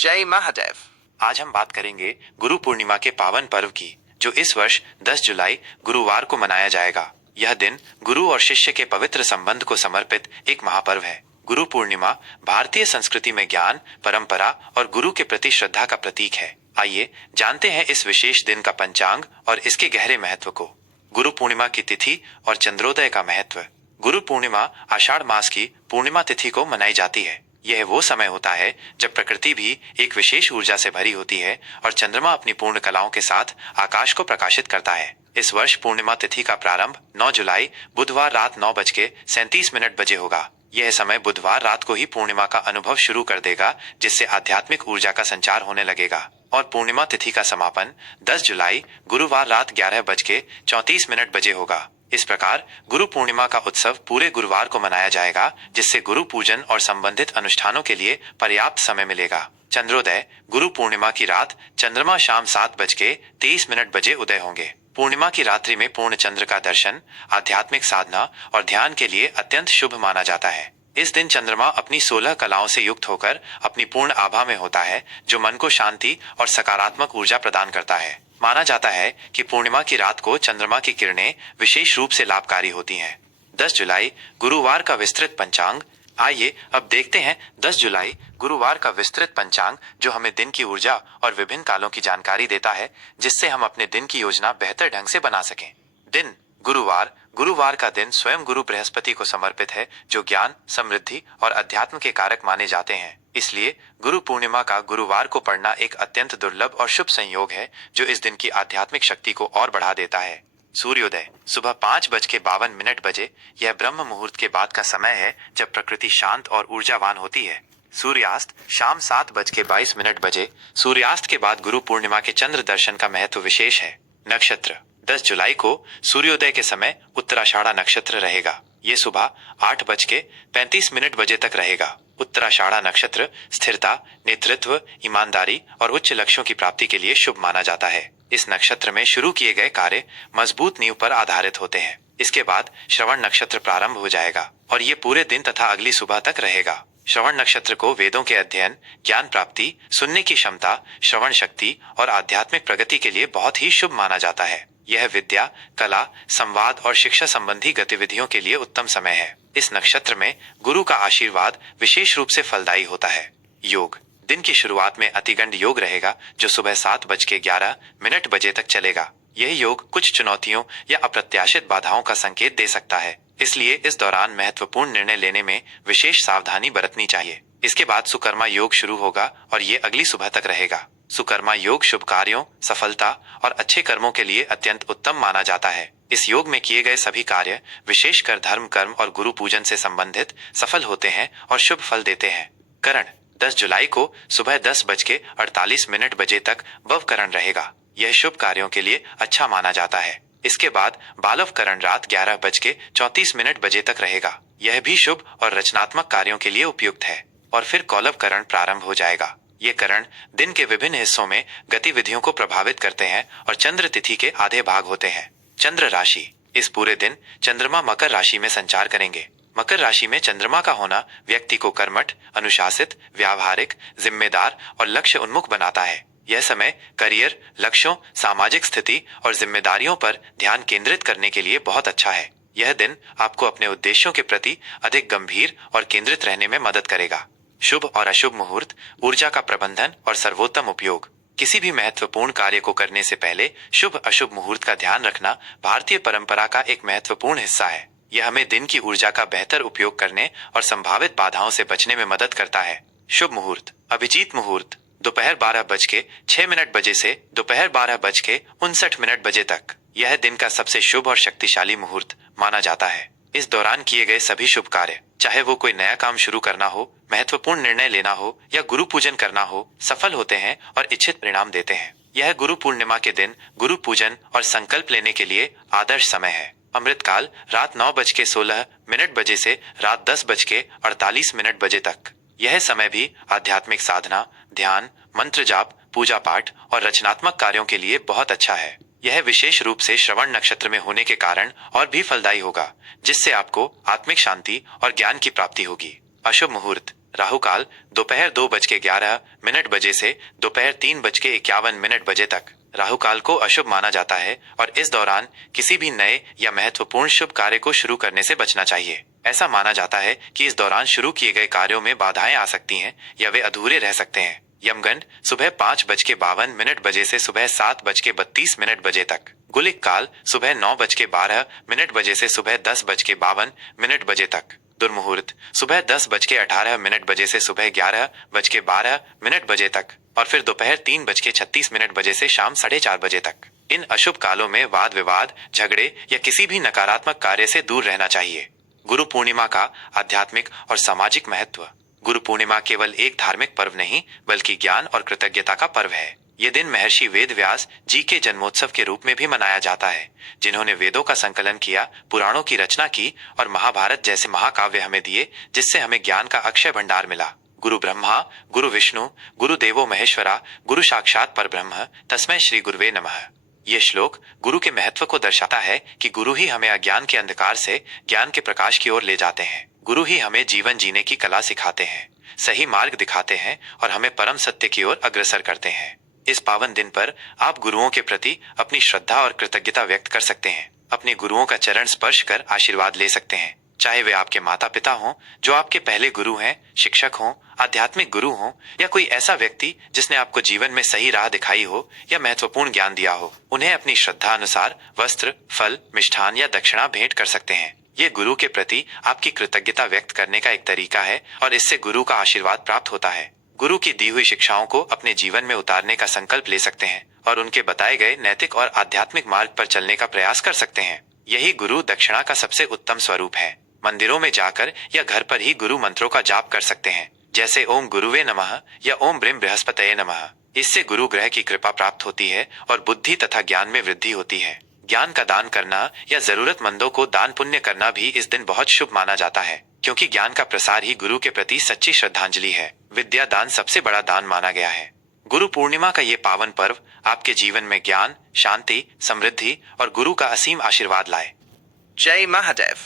जय महादेव। आज हम बात करेंगे गुरु पूर्णिमा के पावन पर्व की, जो इस वर्ष 10 जुलाई गुरुवार को मनाया जाएगा। यह दिन गुरु और शिष्य के पवित्र संबंध को समर्पित एक महापर्व है। गुरु पूर्णिमा भारतीय संस्कृति में ज्ञान, परंपरा और गुरु के प्रति श्रद्धा का प्रतीक है। आइए जानते हैं इस विशेष दिन का पंचांग और इसके गहरे महत्व को। गुरु पूर्णिमा की तिथि और चंद्रोदय का महत्व। गुरु पूर्णिमा आषाढ़ मास की पूर्णिमा तिथि को मनाई जाती है। यह वो समय होता है जब प्रकृति भी एक विशेष ऊर्जा से भरी होती है और चंद्रमा अपनी पूर्ण कलाओं के साथ आकाश को प्रकाशित करता है। इस वर्ष पूर्णिमा तिथि का प्रारंभ 9 जुलाई बुधवार रात 9:37 बजे होगा। यह समय बुधवार रात को ही पूर्णिमा का अनुभव शुरू कर देगा, जिससे आध्यात्मिक ऊर्जा का संचार होने लगेगा। और पूर्णिमा तिथि का समापन 10 जुलाई गुरुवार रात 11:34 बजे होगा। इस प्रकार गुरु पूर्णिमा का उत्सव पूरे गुरुवार को मनाया जाएगा, जिससे गुरु पूजन और संबंधित अनुष्ठानों के लिए पर्याप्त समय मिलेगा। चंद्रोदय। गुरु पूर्णिमा की रात चंद्रमा शाम 7:23 बजे उदय होंगे। पूर्णिमा की रात्रि में पूर्ण चंद्र का दर्शन आध्यात्मिक साधना और ध्यान के लिए अत्यंत शुभ माना जाता है। इस दिन चंद्रमा अपनी 16 कलाओं से युक्त होकर अपनी पूर्ण आभा में होता है, जो मन को शांति और सकारात्मक ऊर्जा प्रदान करता है। माना जाता है कि पूर्णिमा की रात को चंद्रमा की किरणें विशेष रूप से लाभकारी होती हैं। 10 जुलाई गुरुवार का विस्तृत पंचांग। आइए अब देखते हैं 10 जुलाई गुरुवार का विस्तृत पंचांग, जो हमें दिन की ऊर्जा और विभिन्न कालों की जानकारी देता है, जिससे हम अपने दिन की योजना बेहतर ढंग से बना सकें। दिन गुरुवार। गुरुवार का दिन स्वयं गुरु बृहस्पति को समर्पित है, जो ज्ञान, समृद्धि और अध्यात्म के कारक माने जाते हैं। इसलिए गुरु पूर्णिमा का गुरुवार को पढ़ना एक अत्यंत दुर्लभ और शुभ संयोग है, जो इस दिन की आध्यात्मिक शक्ति को और बढ़ा देता है। सूर्योदय। सुबह 5:52 बजे यह ब्रह्म मुहूर्त के बाद का समय है, जब प्रकृति शांत और ऊर्जावान होती है। सूर्यास्त शाम 7:22 बजे। सूर्यास्त के बाद गुरु पूर्णिमा के चंद्र दर्शन का महत्व विशेष है। नक्षत्र। 10 जुलाई को सूर्योदय के समय उत्तराषाढ़ा नक्षत्र रहेगा। ये सुबह 8:35 बजे तक रहेगा। उत्तराषाढ़ा नक्षत्र स्थिरता, नेतृत्व, ईमानदारी और उच्च लक्ष्यों की प्राप्ति के लिए शुभ माना जाता है। इस नक्षत्र में शुरू किए गए कार्य मजबूत नींव पर आधारित होते हैं। इसके बाद श्रवण नक्षत्र प्रारंभ हो जाएगा और ये पूरे दिन तथा अगली सुबह तक रहेगा। श्रवण नक्षत्र को वेदों के अध्ययन, ज्ञान प्राप्ति, सुनने की क्षमता, श्रवण शक्ति और आध्यात्मिक प्रगति के लिए बहुत ही शुभ माना जाता है। यह विद्या, कला, संवाद और शिक्षा संबंधी गतिविधियों के लिए उत्तम समय है। इस नक्षत्र में गुरु का आशीर्वाद विशेष रूप से फलदायी होता है। योग। दिन की शुरुआत में अतिगंड योग रहेगा, जो सुबह 7:11 बजे तक चलेगा। यह योग कुछ चुनौतियों या अप्रत्याशित बाधाओं का संकेत दे सकता है, इसलिए इस दौरान महत्वपूर्ण निर्णय लेने में विशेष सावधानी बरतनी चाहिए। इसके बाद सुकर्मा योग शुरू होगा और ये अगली सुबह तक रहेगा। सुकर्मा योग शुभ कार्यों, सफलता और अच्छे कर्मों के लिए अत्यंत उत्तम माना जाता है। इस योग में किए गए सभी कार्य, विशेषकर धर्म, कर्म और गुरु पूजन से संबंधित, सफल होते हैं और शुभ फल देते हैं। करण। 10 जुलाई को सुबह 10:48 बजे तक भवकरण रहेगा। यह शुभ कार्यों के लिए अच्छा माना जाता है। इसके बाद बालवकरण रात 11:34 बजे तक रहेगा। यह भी शुभ और रचनात्मक कार्यों के लिए उपयुक्त है। और फिर कौलवकरण प्रारंभ हो जाएगा। ये करण दिन के विभिन्न हिस्सों में गतिविधियों को प्रभावित करते हैं और चंद्र तिथि के आधे भाग होते हैं। चंद्र राशि। इस पूरे दिन चंद्रमा मकर राशि में संचार करेंगे। मकर राशि में चंद्रमा का होना व्यक्ति को कर्मठ, अनुशासित, व्यावहारिक, जिम्मेदार और लक्ष्य उन्मुख बनाता है। यह समय करियर, लक्ष्यों, सामाजिक स्थिति और जिम्मेदारियों पर ध्यान केंद्रित करने के लिए बहुत अच्छा है। यह दिन आपको अपने उद्देश्यों के प्रति अधिक गंभीर और केंद्रित रहने में मदद करेगा। शुभ और अशुभ मुहूर्त, ऊर्जा का प्रबंधन और सर्वोत्तम उपयोग। किसी भी महत्वपूर्ण कार्य को करने से पहले शुभ अशुभ मुहूर्त का ध्यान रखना भारतीय परंपरा का एक महत्वपूर्ण हिस्सा है। यह हमें दिन की ऊर्जा का बेहतर उपयोग करने और संभावित बाधाओं से बचने में मदद करता है। शुभ मुहूर्त। अभिजीत मुहूर्त दोपहर 12:06 बजे से दोपहर 12:59 बजे तक। यह दिन का सबसे शुभ और शक्तिशाली मुहूर्त माना जाता है। इस दौरान किए गए सभी शुभ कार्य, चाहे वो कोई नया काम शुरू करना हो, महत्वपूर्ण निर्णय लेना हो या गुरु पूजन करना हो, सफल होते हैं और इच्छित परिणाम देते हैं। यह गुरु पूर्णिमा के दिन गुरु पूजन और संकल्प लेने के लिए आदर्श समय है। अमृतकाल रात 9:16 बजे से रात 10:48 बजे तक। यह समय भी आध्यात्मिक साधना, ध्यान, मंत्र जाप, पूजा पाठ और रचनात्मक कार्यों के लिए बहुत अच्छा है। यह विशेष रूप से श्रवण नक्षत्र में होने के कारण और भी फलदायी होगा, जिससे आपको आत्मिक शांति और ज्ञान की प्राप्ति होगी। अशुभ मुहूर्त। राहु काल दोपहर 2:11 बजे से दोपहर 3:51 बजे तक। राहु काल को अशुभ माना जाता है और इस दौरान किसी भी नए या महत्वपूर्ण शुभ कार्य को शुरू करने से बचना चाहिए। ऐसा माना जाता है कि इस दौरान शुरू किए गए कार्यों में बाधाएं आ सकती हैं या वे अधूरे रह सकते हैं। यमगंड सुबह 5:52 बजे से सुबह 7:32 बजे तक। गुलिक काल सुबह 9:12 बजे से सुबह 10:52 बजे तक। दुर्मुहूर्त सुबह 10:18 बजे से सुबह 11:12 बजे तक और फिर दोपहर 3:36 बजे से शाम 4:30 बजे तक। इन अशुभ कालों में वाद विवाद, झगड़े या किसी भी नकारात्मक कार्य से दूर रहना चाहिए। गुरु पूर्णिमा का आध्यात्मिक और सामाजिक महत्व। गुरु पूर्णिमा केवल एक धार्मिक पर्व नहीं बल्कि ज्ञान और कृतज्ञता का पर्व है। ये दिन महर्षि वेद व्यास जी के जन्मोत्सव के रूप में भी मनाया जाता है, जिन्होंने वेदों का संकलन किया, पुराणों की रचना की और महाभारत जैसे महाकाव्य हमें दिए, जिससे हमें ज्ञान का अक्षय भंडार मिला। गुरु ब्रह्मा, गुरु विष्णु, गुरु देवो महेश्वरा, गुरु साक्षात परब्रह्म, तस्मै श्री गुरुवे नमः। ये श्लोक गुरु के महत्व को दर्शाता है कि गुरु ही हमें अज्ञान के अंधकार से ज्ञान के प्रकाश की ओर ले जाते हैं। गुरु ही हमें जीवन जीने की कला सिखाते हैं, सही मार्ग दिखाते हैं और हमें परम सत्य की ओर अग्रसर करते हैं। इस पावन दिन पर आप गुरुओं के प्रति अपनी श्रद्धा और कृतज्ञता व्यक्त कर सकते हैं। अपने गुरुओं का चरण स्पर्श कर आशीर्वाद ले सकते हैं, चाहे वे आपके माता पिता हों जो आपके पहले गुरु हैं, शिक्षक हों, आध्यात्मिक गुरु हों या कोई ऐसा व्यक्ति जिसने आपको जीवन में सही राह दिखाई हो या महत्वपूर्ण ज्ञान दिया हो। उन्हें अपनी श्रद्धा अनुसार वस्त्र, फल, मिष्ठान या दक्षिणा भेंट कर सकते हैं। ये गुरु के प्रति आपकी कृतज्ञता व्यक्त करने का एक तरीका है और इससे गुरु का आशीर्वाद प्राप्त होता है। गुरु की दी हुई शिक्षाओं को अपने जीवन में उतारने का संकल्प ले सकते हैं और उनके बताए गए नैतिक और आध्यात्मिक मार्ग पर चलने का प्रयास कर सकते हैं। यही गुरु दक्षिणा का सबसे उत्तम स्वरूप है। मंदिरों में जाकर या घर पर ही गुरु मंत्रों का जाप कर सकते हैं, जैसे ओम गुरुवे नमः या ओम ब्रीम बृहस्पतये नमः। इससे गुरु ग्रह की कृपा प्राप्त होती है और बुद्धि तथा ज्ञान में वृद्धि होती है। ज्ञान का दान करना या जरूरतमंदों को दान पुण्य करना भी इस दिन बहुत शुभ माना जाता है, क्योंकि ज्ञान का प्रसार ही गुरु के प्रति सच्ची श्रद्धांजलि है। विद्या दान सबसे बड़ा दान माना गया है। गुरु पूर्णिमा का ये पावन पर्व आपके जीवन में ज्ञान, शांति, समृद्धि और गुरु का असीम आशीर्वाद लाए। जय महादेव।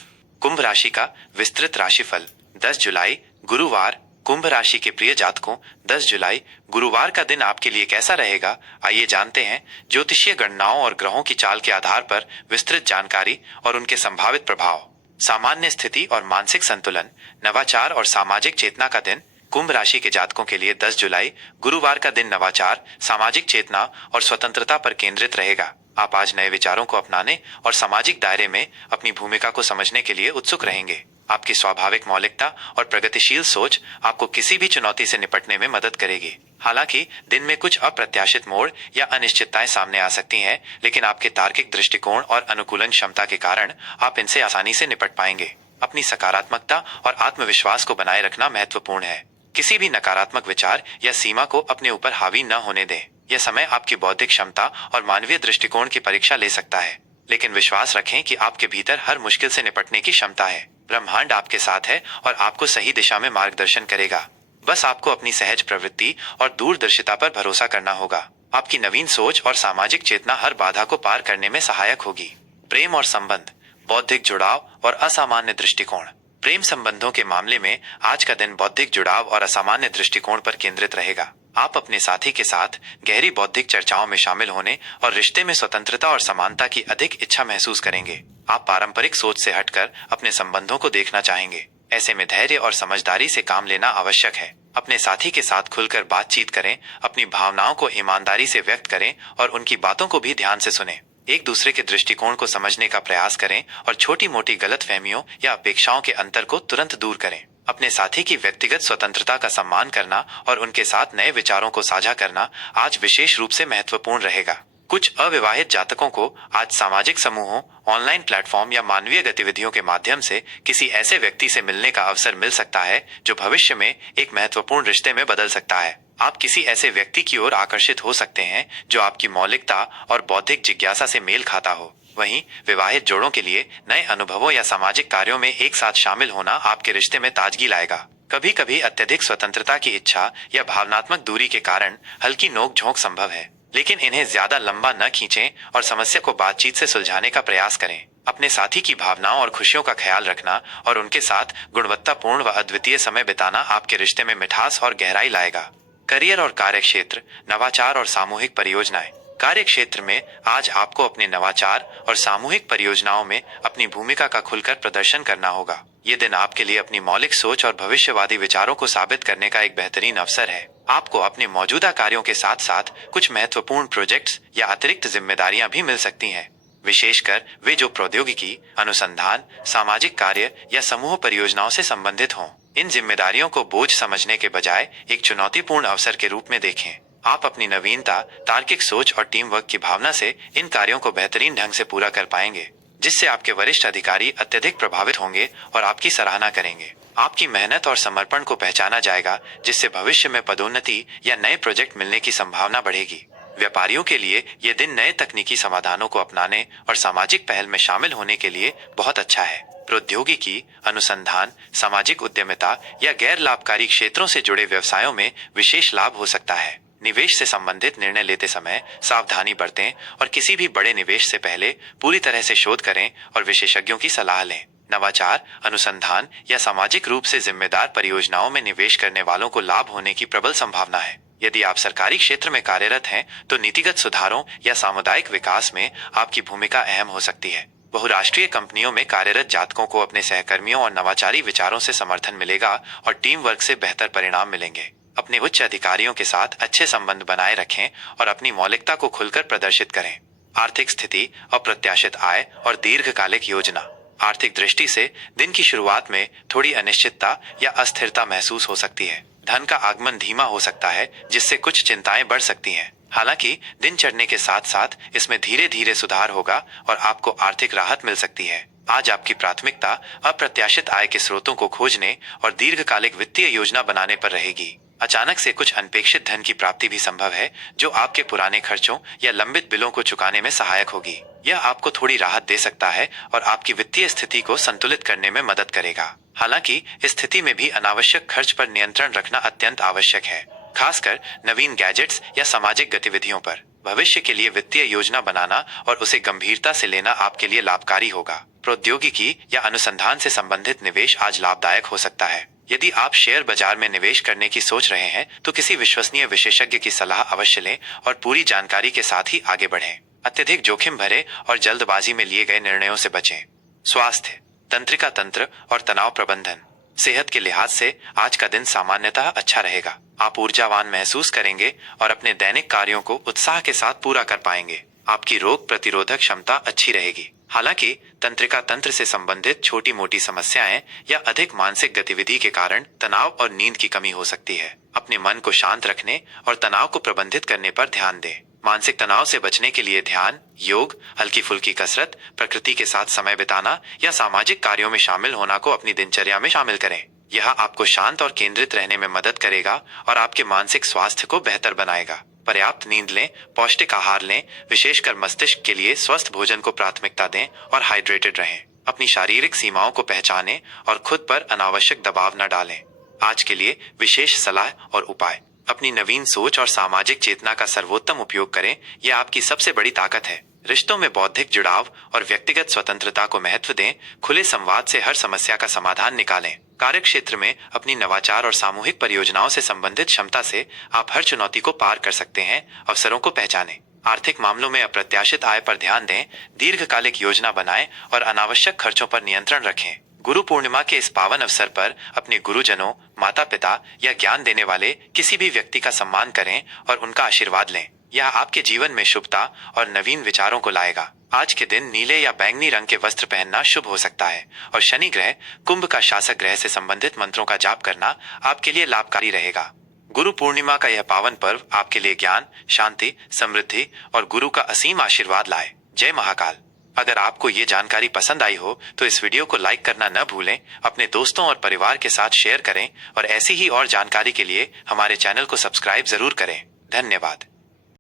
कुंभ राशि का विस्तृत राशिफल। 10 जुलाई गुरुवार। कुंभ राशि के प्रिय जातकों, 10 जुलाई गुरुवार का दिन आपके लिए कैसा रहेगा, आइए जानते हैं। ज्योतिषीय गणनाओं और ग्रहों की चाल के आधार पर विस्तृत जानकारी और उनके संभावित प्रभाव। सामान्य स्थिति और मानसिक संतुलन, नवाचार और सामाजिक चेतना का दिन। कुंभ राशि के जातकों के लिए 10 जुलाई गुरुवार का दिन नवाचार, सामाजिक चेतना और स्वतंत्रता पर केंद्रित रहेगा। आप आज नए विचारों को अपनाने और सामाजिक दायरे में अपनी भूमिका को समझने के लिए उत्सुक रहेंगे। आपकी स्वाभाविक मौलिकता और प्रगतिशील सोच आपको किसी भी चुनौती से निपटने में मदद करेगी। हालांकि दिन में कुछ अप्रत्याशित मोड़ या अनिश्चितताएं सामने आ सकती हैं, लेकिन आपके तार्किक दृष्टिकोण और अनुकूलन क्षमता के कारण आप इनसे आसानी से निपट पाएंगे। अपनी सकारात्मकता और आत्मविश्वास को बनाए रखना महत्वपूर्ण है। किसी भी नकारात्मक विचार या सीमा को अपने ऊपर हावी न होने दें। यह समय आपकी बौद्धिक क्षमता और मानवीय दृष्टिकोण की परीक्षा ले सकता है, लेकिन विश्वास रखें कि आपके भीतर हर मुश्किल से निपटने की क्षमता है। ब्रह्मांड आपके साथ है और आपको सही दिशा में मार्गदर्शन करेगा। बस आपको अपनी सहज प्रवृत्ति और दूरदर्शिता पर भरोसा करना होगा। आपकी नवीन सोच और सामाजिक चेतना हर बाधा को पार करने में सहायक होगी। प्रेम और संबंध, बौद्धिक जुड़ाव और असामान्य दृष्टिकोण। प्रेम संबंधों के मामले में आज का दिन बौद्धिक जुड़ाव और असामान्य दृष्टिकोण पर केंद्रित रहेगा। आप अपने साथी के साथ गहरी बौद्धिक चर्चाओं में शामिल होने और रिश्ते में स्वतंत्रता और समानता की अधिक इच्छा महसूस करेंगे। आप पारंपरिक सोच से हटकर अपने संबंधों को देखना चाहेंगे। ऐसे में धैर्य और समझदारी से काम लेना आवश्यक है। अपने साथी के साथ खुलकर बातचीत करें, अपनी भावनाओं को ईमानदारी से व्यक्त करें और उनकी बातों को भी ध्यान से सुनें। एक दूसरे के दृष्टिकोण को समझने का प्रयास करें और छोटी मोटी गलतफहमियों या अपेक्षाओं के अंतर को तुरंत दूर करें। अपने साथी की व्यक्तिगत स्वतंत्रता का सम्मान करना और उनके साथ नए विचारों को साझा करना आज विशेष रूप से महत्वपूर्ण रहेगा। कुछ अविवाहित जातकों को आज सामाजिक समूहों, ऑनलाइन प्लेटफॉर्म या मानवीय गतिविधियों के माध्यम से किसी ऐसे व्यक्ति से मिलने का अवसर मिल सकता है जो भविष्य में एक महत्वपूर्ण रिश्ते में बदल सकता है। आप किसी ऐसे व्यक्ति की ओर आकर्षित हो सकते हैं जो आपकी मौलिकता और बौद्धिक जिज्ञासा से मेल खाता हो। वहीं विवाहित जोड़ों के लिए नए अनुभवों या सामाजिक कार्यों में एक साथ शामिल होना आपके रिश्ते में ताजगी लाएगा। कभी कभी अत्यधिक स्वतंत्रता की इच्छा या भावनात्मक दूरी के कारण हल्की नोक झोंक संभव है, लेकिन इन्हें ज्यादा लंबा न खींचें और समस्या को बातचीत से सुलझाने का प्रयास करें। अपने साथी की भावनाओं और खुशियों का ख्याल रखना और उनके साथ गुणवत्तापूर्ण व अद्वितीय समय बिताना आपके रिश्ते में मिठास और गहराई लाएगा। करियर और कार्य क्षेत्र, नवाचार और सामूहिक परियोजनाएं। कार्य क्षेत्र में आज आपको अपने नवाचार और सामूहिक परियोजनाओं में अपनी भूमिका का खुलकर प्रदर्शन करना होगा। ये दिन आपके लिए अपनी मौलिक सोच और भविष्यवादी विचारों को साबित करने का एक बेहतरीन अवसर है। आपको अपने मौजूदा कार्यों के साथ साथ कुछ महत्वपूर्ण प्रोजेक्ट्स या अतिरिक्त जिम्मेदारियां भी मिल सकती हैं, विशेषकर वे जो प्रौद्योगिकी, अनुसंधान, सामाजिक कार्य या समूह परियोजनाओं से संबंधित हों। इन जिम्मेदारियों को बोझ समझने के बजाय एक चुनौतीपूर्ण अवसर के रूप में देखें। आप अपनी नवीनता, तार्किक सोच और टीम वर्क की भावना से इन कार्यों को बेहतरीन ढंग से पूरा कर पाएंगे, जिससे आपके वरिष्ठ अधिकारी अत्यधिक प्रभावित होंगे और आपकी सराहना करेंगे। आपकी मेहनत और समर्पण को पहचाना जाएगा, जिससे भविष्य में पदोन्नति या नए प्रोजेक्ट मिलने की संभावना बढ़ेगी। व्यापारियों के लिए यह दिन नए तकनीकी समाधानों को अपनाने और सामाजिक पहल में शामिल होने के लिए बहुत अच्छा है। प्रौद्योगिकी, अनुसंधान, सामाजिक उद्यमिता या गैर लाभकारी क्षेत्रों से जुड़े व्यवसायों में विशेष लाभ हो सकता है। निवेश से संबंधित निर्णय लेते समय सावधानी बरतें और किसी भी बड़े निवेश से पहले पूरी तरह से शोध करें और विशेषज्ञों की सलाह लें। नवाचार, अनुसंधान या सामाजिक रूप से जिम्मेदार परियोजनाओं में निवेश करने वालों को लाभ होने की प्रबल संभावना है। यदि आप सरकारी क्षेत्र में कार्यरत हैं, तो नीतिगत सुधारों या सामुदायिक विकास में आपकी भूमिका अहम हो सकती है। बहुराष्ट्रीय कंपनियों में कार्यरत जातकों को अपने सहकर्मियों और नवाचारी विचारों से समर्थन मिलेगा और टीम वर्क से बेहतर परिणाम मिलेंगे। अपने उच्च अधिकारियों के साथ अच्छे संबंध बनाए रखें और अपनी मौलिकता को खुलकर प्रदर्शित करें। आर्थिक स्थिति, अप्रत्याशित आय और दीर्घकालिक योजना। आर्थिक दृष्टि से दिन की शुरुआत में थोड़ी अनिश्चितता या अस्थिरता महसूस हो सकती है। धन का आगमन धीमा हो सकता है, जिससे कुछ चिंताएं बढ़ सकती हैं। हालांकि दिन चढ़ने के साथ साथ इसमें धीरे धीरे सुधार होगा और आपको आर्थिक राहत मिल सकती है। आज आपकी प्राथमिकता अप्रत्याशित आय के स्रोतों को खोजने और दीर्घकालिक वित्तीय योजना बनाने पर रहेगी। अचानक से कुछ अनपेक्षित धन की प्राप्ति भी संभव है, जो आपके पुराने खर्चों या लंबित बिलों को चुकाने में सहायक होगी। यह आपको थोड़ी राहत दे सकता है और आपकी वित्तीय स्थिति को संतुलित करने में मदद करेगा। हालांकि इस स्थिति में भी अनावश्यक खर्च पर नियंत्रण रखना अत्यंत आवश्यक है, खासकर नवीन गैजेट्स या सामाजिक गतिविधियों पर। भविष्य के लिए वित्तीय योजना बनाना और उसे गंभीरता से लेना आपके लिए लाभकारी होगा। प्रौद्योगिकी या अनुसंधान से संबंधित निवेश आज लाभदायक हो सकता है। यदि आप शेयर बाजार में निवेश करने की सोच रहे हैं, तो किसी विश्वसनीय विशेषज्ञ की सलाह अवश्य लें और पूरी जानकारी के साथ ही आगे बढ़ें। अत्यधिक जोखिम भरे और जल्दबाजी में लिए गए निर्णयों से बचें। स्वास्थ्य, तंत्रिका तंत्र और तनाव प्रबंधन। सेहत के लिहाज से आज का दिन सामान्यतः अच्छा रहेगा। आप ऊर्जावान महसूस करेंगे और अपने दैनिक कार्यों को उत्साह के साथ पूरा कर पाएंगे। आपकी रोग प्रतिरोधक क्षमता अच्छी रहेगी। हालांकि तंत्रिका तंत्र से संबंधित छोटी मोटी समस्याएं या अधिक मानसिक गतिविधि के कारण तनाव और नींद की कमी हो सकती है। अपने मन को शांत रखने और तनाव को प्रबंधित करने पर ध्यान दें। मानसिक तनाव से बचने के लिए ध्यान, योग, हल्की फुल्की कसरत, प्रकृति के साथ समय बिताना या सामाजिक कार्यों में शामिल होना को अपनी दिनचर्या में शामिल करें। यह आपको शांत और केंद्रित रहने में मदद करेगा और आपके मानसिक स्वास्थ्य को बेहतर बनाएगा। पर्याप्त नींद लें, पौष्टिक आहार लें, विशेषकर मस्तिष्क के लिए स्वस्थ भोजन को प्राथमिकता दें और हाइड्रेटेड रहें। अपनी शारीरिक सीमाओं को पहचानें और खुद पर अनावश्यक दबाव न डालें। आज के लिए विशेष सलाह और उपाय। अपनी नवीन सोच और सामाजिक चेतना का सर्वोत्तम उपयोग करें, यह आपकी सबसे बड़ी ताकत है। रिश्तों में बौद्धिक जुड़ाव और व्यक्तिगत स्वतंत्रता को महत्व दें। खुले संवाद से हर समस्या का समाधान निकालें। कार्यक्षेत्र में अपनी नवाचार और सामूहिक परियोजनाओं से संबंधित क्षमता से आप हर चुनौती को पार कर सकते हैं। अवसरों को पहचानें। आर्थिक मामलों में अप्रत्याशित आय पर ध्यान दें, दीर्घकालिक योजना बनाएं और अनावश्यक खर्चों पर नियंत्रण रखें। गुरु पूर्णिमा के इस पावन अवसर पर अपने गुरुजनों, माता पिता या ज्ञान देने वाले किसी भी व्यक्ति का सम्मान करें और उनका आशीर्वाद लें। यह आपके जीवन में शुभता और नवीन विचारों को लाएगा। आज के दिन नीले या बैंगनी रंग के वस्त्र पहनना शुभ हो सकता है और शनि ग्रह, कुंभ का शासक ग्रह से संबंधित मंत्रों का जाप करना आपके लिए लाभकारी रहेगा। गुरु पूर्णिमा का यह पावन पर्व आपके लिए ज्ञान, शांति, समृद्धि और गुरु का असीम आशीर्वाद लाए। जय महाकाल। अगर आपको ये जानकारी पसंद आई हो तो इस वीडियो को लाइक करना न भूलें, अपने दोस्तों और परिवार के साथ शेयर करें और ऐसी ही और जानकारी के लिए हमारे चैनल को सब्सक्राइब जरूर करें। धन्यवाद।